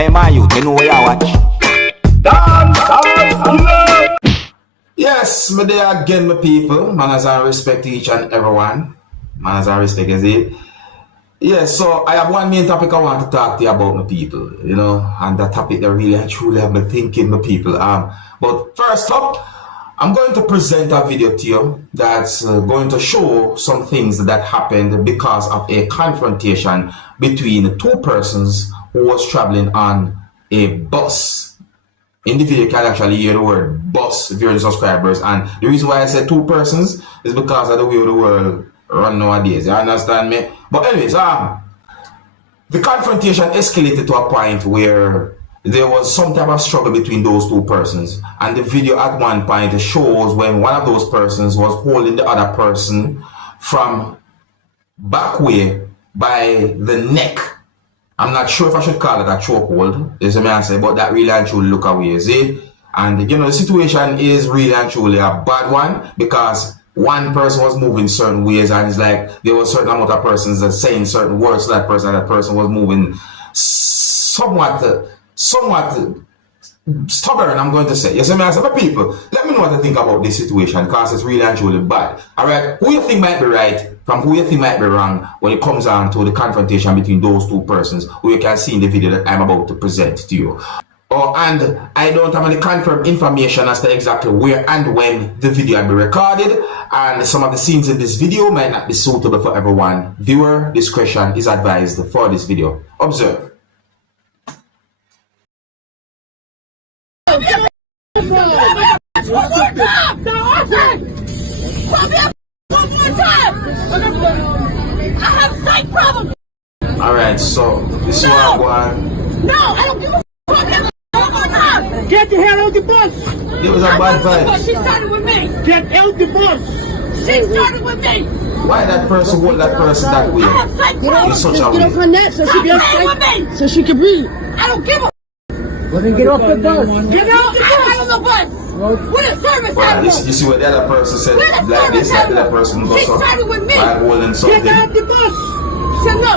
Hey man, you know where you watch. Dancehall. Yes, me there again, my people. Manners and respect to each and everyone. Manners and respect, is it? Yes, so I have one main topic I want to talk to you about, my people. You know, and that topic that really and truly have me thinking, my people. But first up, I'm going to present a video to you that's going to show some things that happened because of a confrontation between two persons who was traveling on a bus. In the video, you can actually hear the word bus if you're the subscribers. And the reason why I said two persons is because of the way the world run nowadays. You understand me? But anyways, the confrontation escalated to a point where there was some type of struggle between those two persons. And the video at one point shows when one of those persons was holding the other person from back way by the neck. I'm not sure if I should call it a chokehold, is the man say, but that really and truly look away, is it? And you know, the situation is really and truly a bad one because one person was moving certain ways, and it's like there was certain amount of persons that saying certain words to that person, and that person was moving somewhat stubborn, I'm going to say. Yes, I said, but people, let me know what you think about this situation because it's really and truly bad. Alright, who you think might be right from who you think might be wrong when it comes down to the confrontation between those two persons who you can see in the video that I'm about to present to you. And I don't have any confirmed information as to exactly where and when the video will be recorded, and some of the scenes in this video might not be suitable for everyone. Viewer discretion is advised for this video. Observe. One more time! Come here one more time! I have sight problems! Alright, so this is what I want. No, I don't give a fuck! One more time! Get the hell out the bus! It was a bad vibe. She started with me! Get out the bus! She started with me! Why that person hold that person that way? I have sight problems! You're such a Get off her neck so she Stop can playing with me! so she can breathe. I don't give a Well then get off the bus. Get out of the bus! What a service Wow, animal! you see what the other person said? Like this, like the other person goes She started with me! by holding something. Get out the bus!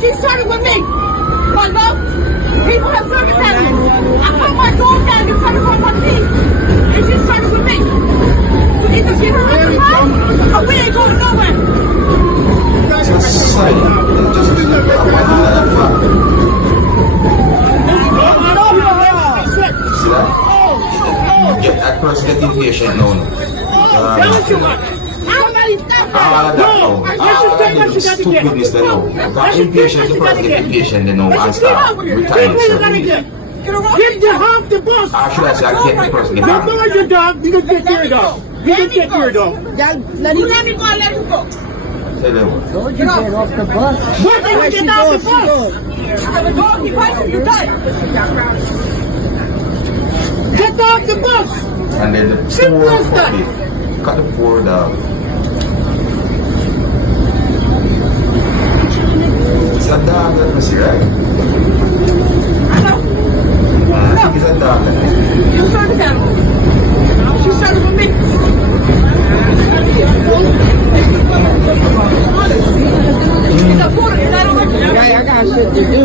She started with me! My love, people have service animals! I put my dog down and started on my feet! And she started with me! We either get her out the house, or we ain't going nowhere! Just silent. Just see that? Get that person get impatient now. Stupidness they know. Got impatient, the person get impatient they know and start retiring certain ways. Get the off the bus! Or should I say I get the person get Don't back? go your dog, you can take your dog. You can take your dog. Let me go, let me go! Tell them. What did you get off the bus? I have a dog, he bites you, die! Get off the bus! And then the poor puppy. Cut the poor dog. It's a dog, let me see, right? I think it's a dog. You started that. She started with me. Yeah, I got shit to do.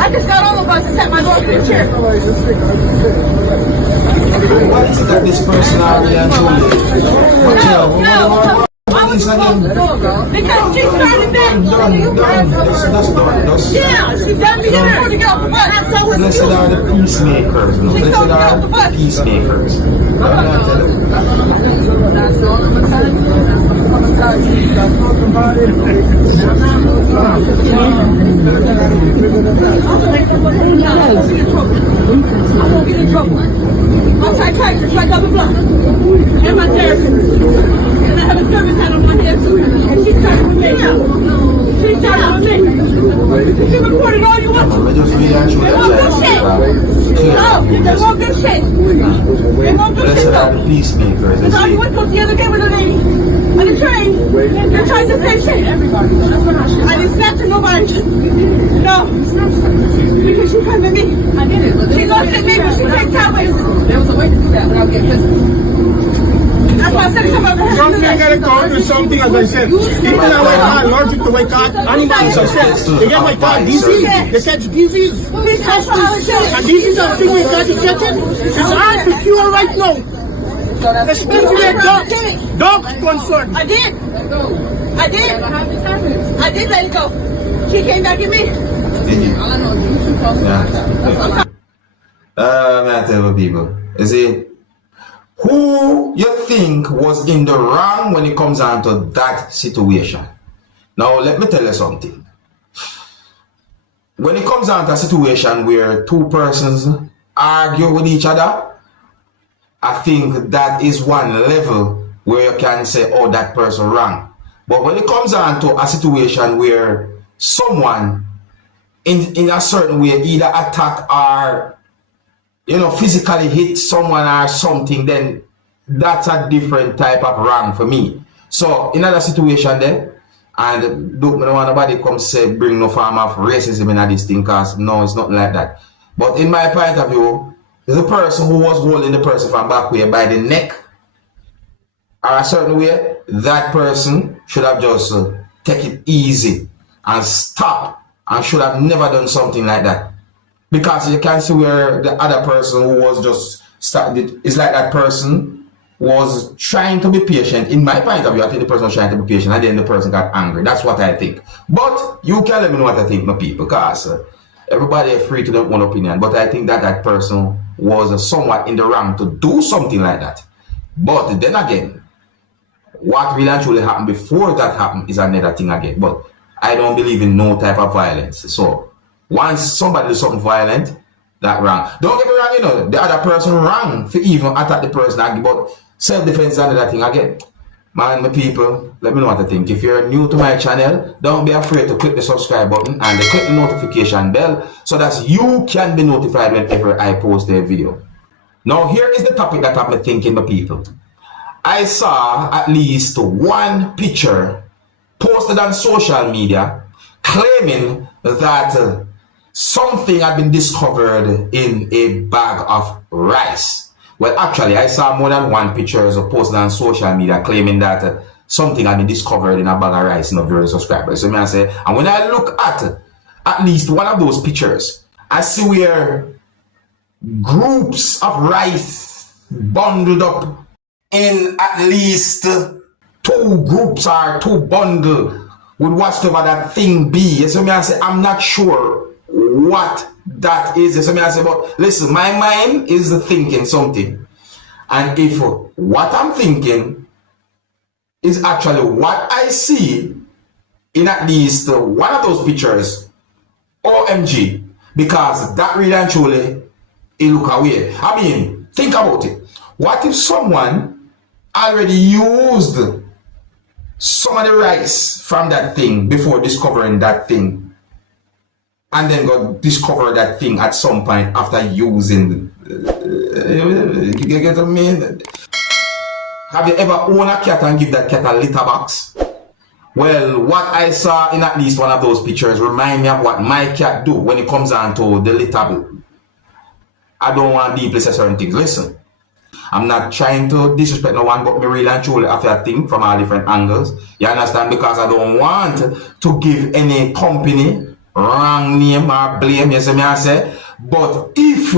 I just got all of us and sat my dog in the chair. Why is it that this person already and truly? No. Because she started that. Done. That's done. Yeah, she done me before to get off the bus. That's so it's Blessed are the peacemakers. No, blessed are the peacemakers. I won't get in trouble. I'm psychiatrist like other block. And my therapist. And I have a service hat on my head too. And she started with me. She started with me. She recorded all you want to. They want good shit. No, they want good shit. They want good Blessed shit are though. the peacemakers. Because all you went to the other day with a lady on the train. They're trying to say shit. Everybody. I didn't snap to nobody. No. Because she came to me. I did it. She looked at me, but she can't direct out with something, as I said. People are allergic to white cat animals, as I said. They get white cat disease, they catch disease. And disease are things we got to catch it. It's hard to cure right now. Especially dog concern. I did let it go. She came back at me. Did you? Yeah. I tell you people, you see, who you think was in the wrong when it comes down to that situation? Now, let me tell you something. When it comes down to a situation where two persons argue with each other, I think that is one level where you can say, oh, that person wrong. But when it comes down to a situation where someone in a certain way either attack or physically hit someone or something, then that's a different type of wrong for me. So in other situation there, and don't want nobody come say bring no form of racism in this thing, cause no, it's not like that. But in my point of view, the person who was holding the person from back way by the neck or a certain way, that person should have just take it easy and stop, and should have never done something like that. Because you can see where the other person who was just started, it's like that person was trying to be patient. In my point of view, I think the person was trying to be patient, and then the person got angry. That's what I think. But you can let me know what I think, my people, because everybody is free to their own opinion. But I think that that person was somewhat in the wrong to do something like that. But then again, what really actually happened before that happened is another thing again. But I don't believe in no type of violence. So once somebody does something violent, that wrong. Don't get me wrong, the other person wrong for even attack the person again, but self-defense is another thing again. Man, my people, let me know what I think. If you're new to my channel, don't be afraid to click the subscribe button and click the notification bell so that you can be notified whenever I post a video. Now, here is the topic that I've been thinking, my people. I saw at least one picture posted on social media claiming that something had been discovered in a bag of rice. Well, actually, I saw more than one picture posted on social media claiming that something had been discovered in a bag of rice in a very subscriber. So I say, and when I look at least one of those pictures, I see where groups of rice bundled up in at least two groups or two bundles with whatever that thing be. So I say, I'm not sure what that is. So I say, but listen, my mind is thinking something. And if what I'm thinking is actually what I see in at least one of those pictures, OMG, because that really and truly, it look away. I mean, think about it. What if someone already used some of the rice from that thing before discovering that thing, and then got discover that thing at some point after using you get what I mean? Have you ever owned a cat and give that cat a litter box? Well, what I saw in at least one of those pictures remind me of what my cat do when it comes down to the litter. I don't want to deeply say certain things. Listen, I'm not trying to disrespect no one, but me really and truly after a thing from all different angles. You understand? Because I don't want to give any company wrong name or blame, you see me I say. But if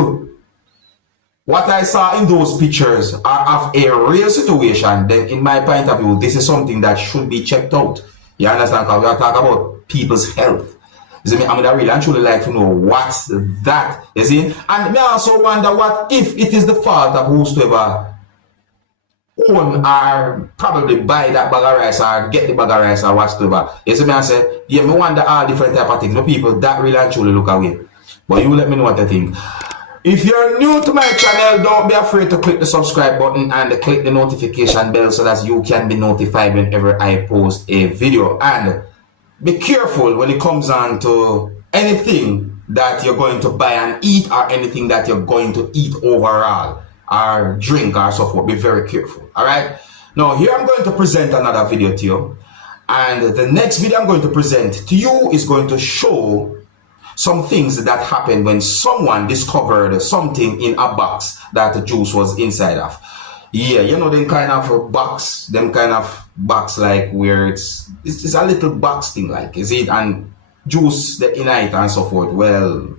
what I saw in those pictures are of a real situation, then in my point of view, this is something that should be checked out. You understand? Because we are talking about people's health. You see me? I mean, I really actually like to know what's that. You see? And me also wonder what if it is the fault of whosoever own or probably buy that bag of rice or get the bag of rice or whatsoever. You see me? I say, yeah, me wonder all different type of things. The people that really actually look away. But you let me know what I think. If you're new to my channel, don't be afraid to click the subscribe button and click the notification bell so that you can be notified whenever I post a video. And be careful when it comes on to anything that you're going to buy and eat or anything that you're going to eat overall or drink or so forth. Be very careful. Alright? Now here I'm going to present another video to you. And the next video I'm going to present to you is going to show some things that happened when someone discovered something in a box that the juice was inside of. Yeah, you know them kind of box, them kind of box like where it's a little box thing like, is it? And juice the in it and so forth. Well,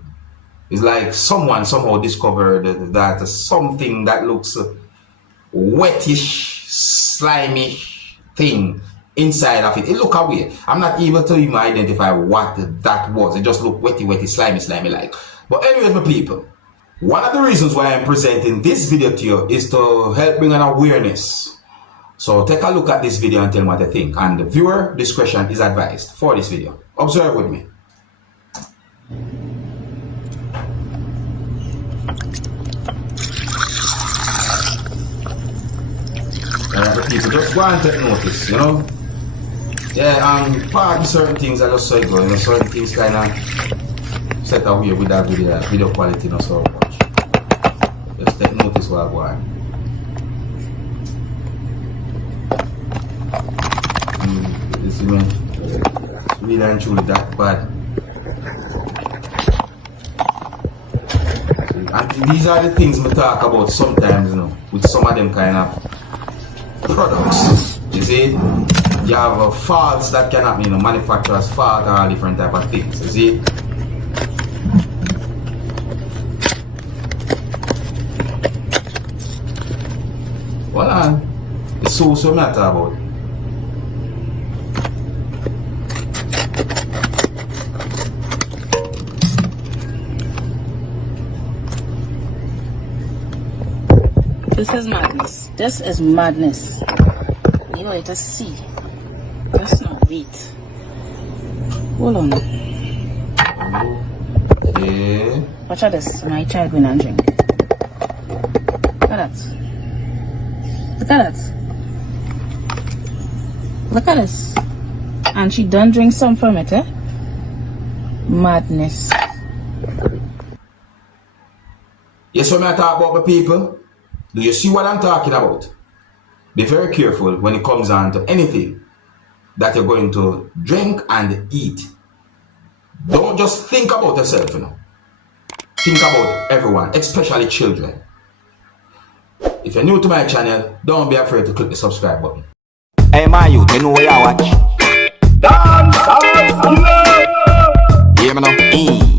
it's like someone somehow discovered that something that looks wettish, slimy thing inside of it. It look away. I'm not able to even identify what that was. It just looked wetty, slimy like. But anyways, my people, one of the reasons why I'm presenting this video to you is to help bring an awareness. So take a look at this video and tell me what you think. And the viewer discretion is advised for this video. Observe with me. Alright, people, just go and take notice, you know. Yeah, pardon certain things I just saw it go, you know, certain things kind of set away with that video quality, not so much. Just take notice while I'm going. You see me? It's really and truly that bad. And these are the things we talk about sometimes, you know, with some of them kind of products. You see? You have faults that can happen, you know, manufacturers' fault or different type of things. You see? Well, it's so matter about. This is madness. This is madness. You know, to see. That's not wait. Hold on. Okay. Watch out this. My child went and drink. Look at that. Look at that. Look at this. And she done drink some from it, eh? Madness. Yes, when I talk about the people, do you see what I'm talking about? Be very careful when it comes on to anything that you're going to drink and eat. Don't just think about yourself, you know. Think about everyone, especially children. If you're new to my channel, don't be afraid to click the subscribe button. Hey, my youth, you know where you watch. Dancehall, skilla. Hear me now?